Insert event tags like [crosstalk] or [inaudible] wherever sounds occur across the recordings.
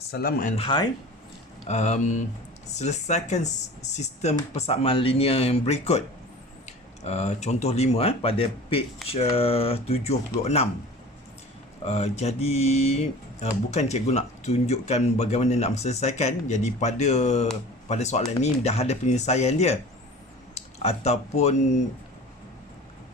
Salam and hi. Um, selesaikan sistem persamaan linear yang berikut. Uh, contoh 5 eh, pada page uh, 76. Uh, jadi uh, bukan cikgu nak tunjukkan bagaimana nak selesaikan. Jadi pada pada soalan ni dah ada penyelesaian dia ataupun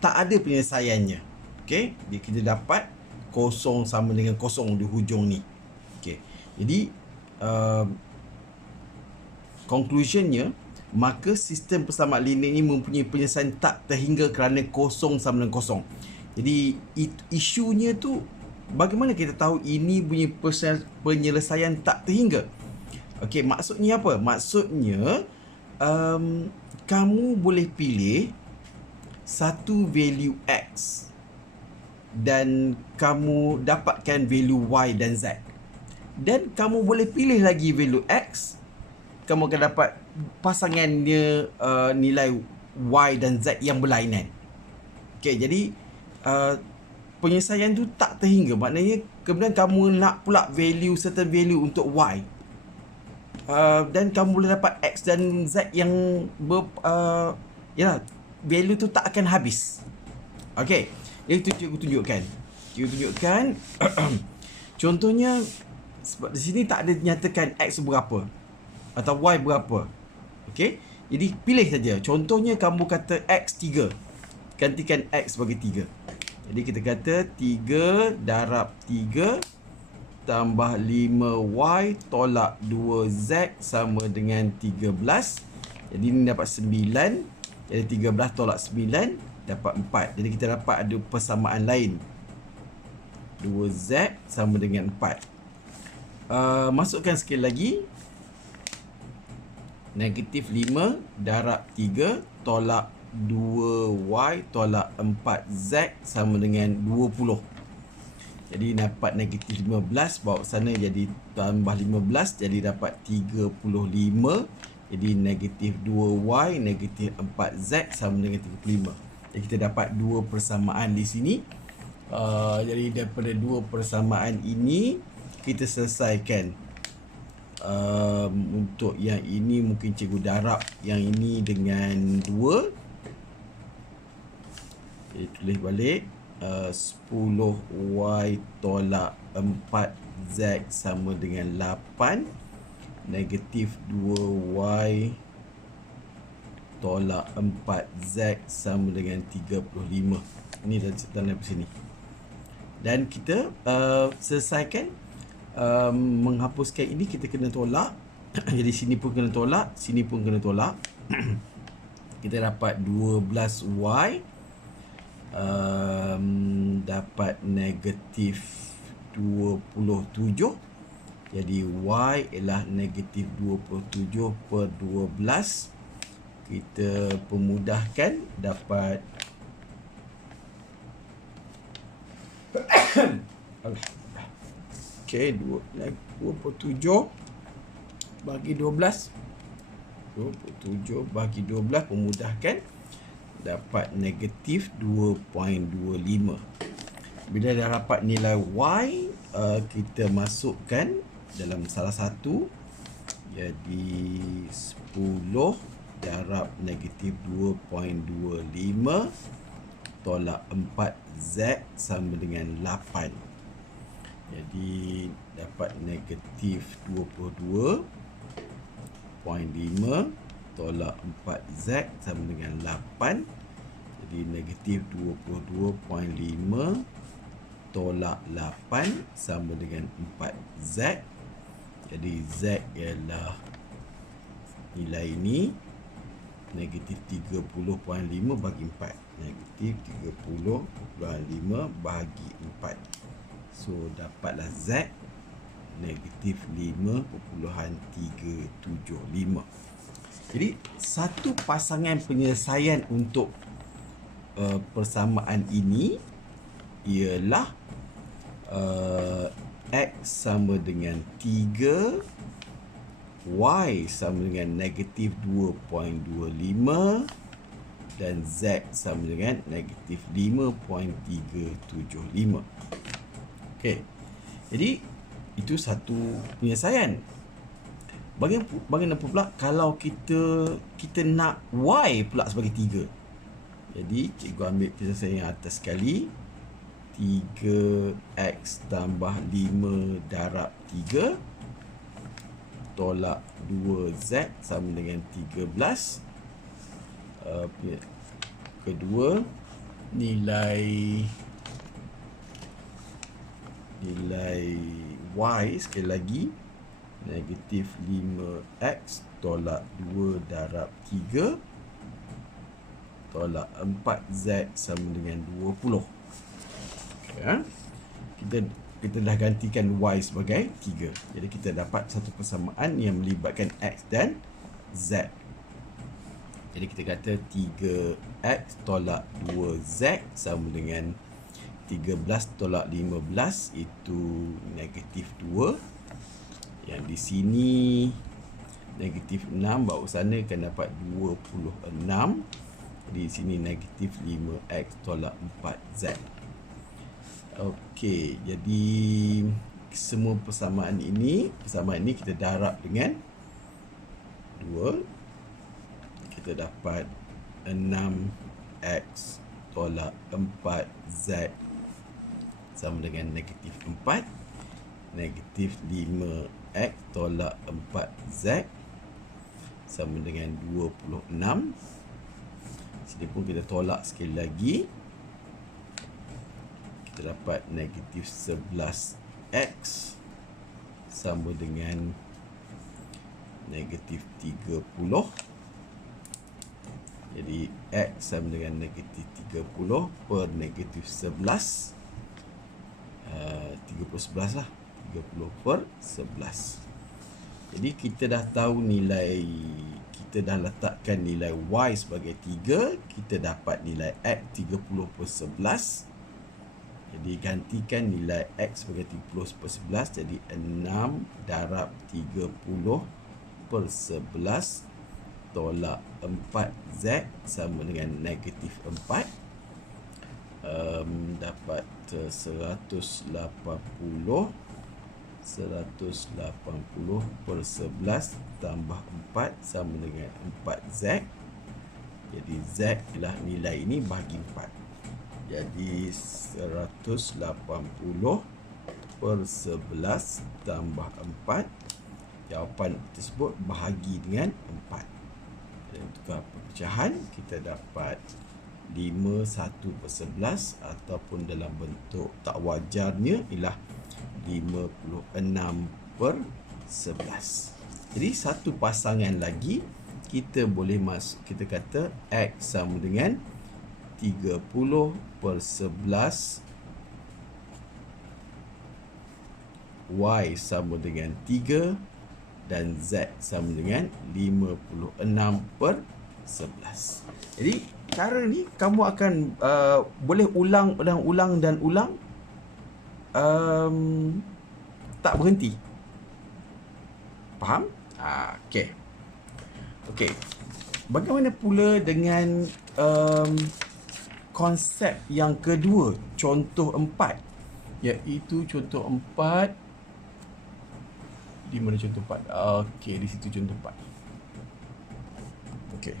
tak ada penyelesaiannya. Okey, jadi kita dapat kosong sama dengan kosong di hujung ni. Jadi uh, conclusionnya maka sistem persamaan linear ini mempunyai penyelesaian tak terhingga kerana kosong sama dengan kosong. Jadi isunya tu bagaimana kita tahu ini punya penyelesaian tak terhingga? Okey, maksudnya apa? Maksudnya um, kamu boleh pilih satu value X dan kamu dapatkan value Y dan Z. Dan kamu boleh pilih lagi value X, kamu akan dapat pasangannya uh, nilai Y dan Z yang berlainan. Okay, jadi uh, penyelesaian tu tak terhingga. Maknanya kemudian kamu nak pula value certain value untuk Y. Uh, dan kamu boleh dapat X dan Z yang ber, uh, yalah, value tu tak akan habis. Okay. Itu cikgu tunjukkan. Cikgu tunjukkan. [clears throat] contohnya, sebab di sini tak ada nyatakan X berapa. Atau Y berapa. Okay. Jadi pilih saja. Contohnya kamu kata X 3. Gantikan X sebagai 3. Jadi kita kata 3 darab 3 tambah 5Y tolak 2Z sama dengan 13. Jadi ini dapat 9. Jadi 13 tolak 9 dapat 4. Jadi kita dapat ada persamaan lain. 2Z sama dengan 4. Uh, masukkan sekali lagi. Negatif 5 darab 3 tolak 2Y tolak 4Z sama dengan 20. Jadi dapat negatif 15 bawa sana jadi tambah 15 jadi dapat 35. Jadi negatif 2Y negatif 4Z sama dengan 35. Jadi kita dapat dua persamaan di sini. Uh, jadi daripada dua persamaan ini kita selesaikan. Um, untuk yang ini mungkin cikgu darab yang ini dengan 2 jadi tulis balik uh, 10y tolak 4z sama dengan 8 negatif 2y tolak 4z sama dengan 35 ini dah dalam sini. Dan kita uh, selesaikan um, menghapuskan ini kita kena tolak. [clears throat] Jadi sini pun kena tolak sini pun kena tolak. [clears throat] Kita dapat 12y um, dapat negatif 27 jadi y ialah negatif 27 per 12 kita pemudahkan dapat [clears throat] Okey, 27 bagi 12 27 bagi 12 pemudahkan dapat negatif 2.25 bila dah dapat nilai y uh, kita masukkan dalam salah satu jadi 10 darab negatif 2.25 tolak 4z sama dengan 8 jadi dapat negatif 22 0.5 tolak 4Z sama dengan 8 jadi negatif 22.5 tolak 8 sama dengan 4Z jadi Z ialah nilai ini negatif 30.5 bagi 4 negatif 30.5 bagi 4 so dapatlah Z negatif 5.375 jadi satu pasangan penyelesaian untuk uh, persamaan ini ialah uh, X sama dengan 3 Y sama dengan negatif 2.25 dan Z sama dengan negatif 5.375 Okey. Jadi Itu satu penyelesaian. Bagaimana, bagaimana pula kalau kita kita nak Y pula sebagai 3? Jadi cikgu ambil penyelesaian yang atas sekali. 3x tambah 5 darab 3 tolak 2z sama dengan 13 uh, kedua nilai nilai y sekali lagi. Negatif 5x tolak 2 darab 3 tolak 4z sama dengan 20 ya. kita kita dah gantikan y sebagai 3 jadi kita dapat satu persamaan yang melibatkan x dan z. Jadi kita kata 3x tolak 2z sama dengan 13 tolak 15 itu negatif 2 yang di sini negatif 6 bawa sana akan dapat 26 di sini negatif 5x tolak 4z Okey, jadi semua persamaan ini persamaan ini kita darab dengan 2 kita dapat 6x tolak 4z sama dengan negatif 4 negatif 5x tolak 4z sama dengan 26 sini pun kita tolak sekali lagi. Kita dapat negatif 11x sama dengan negatif 30 jadi x sama dengan negatif 30 per negatif 11 30 11 lah. 30 per 11 jadi kita dah tahu nilai kita dah letakkan nilai y sebagai 3 kita dapat nilai x 30 per 11 jadi gantikan nilai x sebagai 30 per 11 jadi 6 darab 30 per 11 tolak 4z sama dengan negatif 4 um, dapat 180 180 per 11 tambah 4 sama dengan 4z jadi z ialah nilai ini bagi 4 jadi 180 per 11 tambah 4 jawapan tersebut bahagi dengan 4 dan tukar perpecahan kita dapat 5 1 per 11 ataupun dalam bentuk tak wajarnya ialah 56 per 11 jadi satu pasangan lagi kita boleh masuk kita kata x sama dengan 30 per 11 y sama dengan 3 dan z sama dengan 56 per 11 jadi cara ni kamu akan uh, boleh ulang dan ulang dan ulang um, tak berhenti. Faham? Ah, okey. Okey. Bagaimana pula dengan um, konsep yang kedua, contoh empat, iaitu contoh empat di mana contoh empat? Okey, di situ contoh empat. Okey.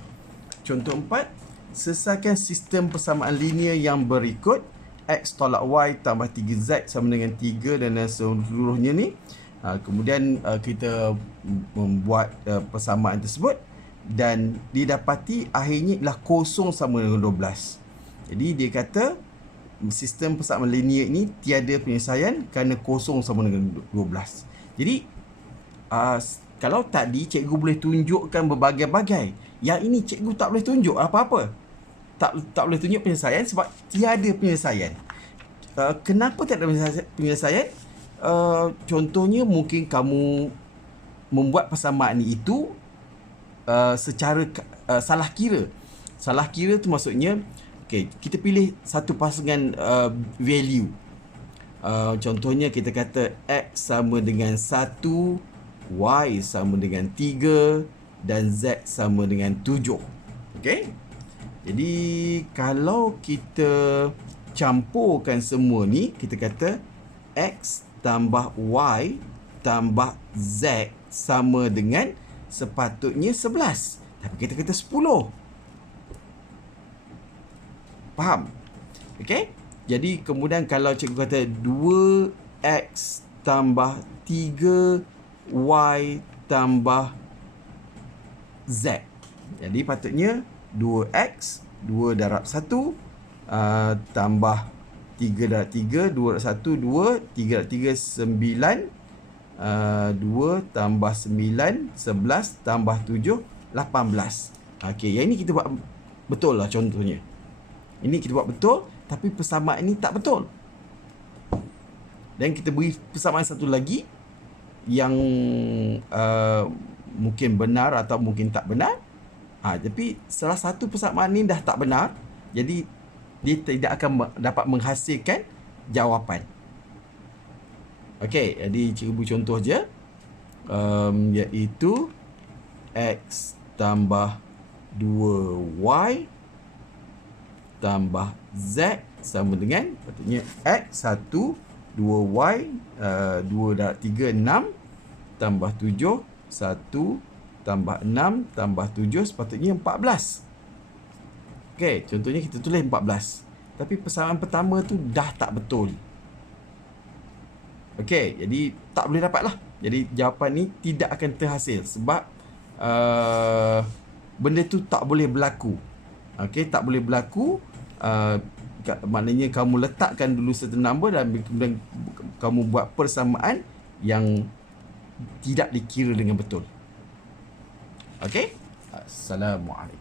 Contoh empat, Selesaikan sistem persamaan linear yang berikut X tolak Y tambah 3Z sama dengan 3 dan seluruhnya ni. Ha, Kemudian uh, kita membuat uh, persamaan tersebut Dan didapati akhirnya ialah kosong sama dengan 12 Jadi dia kata sistem persamaan linear ini tiada penyelesaian kerana kosong sama dengan 12 Jadi uh, kalau tadi cikgu boleh tunjukkan berbagai-bagai Yang ini cikgu tak boleh tunjuk apa-apa tak tak boleh tunjuk penyelesaian sebab tiada penyelesaian. Uh, kenapa tak ada penyelesaian? Uh, contohnya mungkin kamu membuat persamaan itu uh, secara uh, salah kira. Salah kira tu maksudnya okay, kita pilih satu pasangan uh, value. Uh, contohnya kita kata x sama dengan 1, y sama dengan 3 dan z sama dengan 7. Okay? Jadi kalau kita campurkan semua ni kita kata x tambah y tambah Z sama dengan sepatutnya 11. Tapi kita kata 10. Faham? Okey? Jadi kemudian kalau cikgu kata 2X tambah 3Y tambah Z. Jadi patutnya 2X 2 darab 1 uh, tambah 3 darab 3 2 darab 1 2 3 darab 3 9 uh, 2 tambah 9 11 tambah 7 18 Okey, yang ini kita buat betul lah contohnya. Ini kita buat betul Tapi persamaan ini tak betul. Dan kita beri persamaan satu lagi Yang uh, Mungkin benar atau mungkin tak benar. Ha, Tapi salah satu persamaan ini dah tak benar. Jadi Dia tidak akan dapat menghasilkan Jawapan. Okey, jadi beri contoh je. Um, iaitu X tambah 2Y tambah Z sama dengan patutnya X 1 2Y uh, 2 darab 3 6 tambah 7 1 tambah 6 tambah 7 sepatutnya 14 Okey, contohnya kita tulis 14 Tapi persamaan pertama tu dah tak betul Okey, jadi tak boleh dapat lah. Jadi jawapan ni tidak akan terhasil sebab uh, benda tu tak boleh berlaku. Okey, tak boleh berlaku. Uh, maknanya kamu letakkan dulu certain number dan kemudian kamu buat persamaan yang tidak dikira dengan betul. Okey? Assalamualaikum.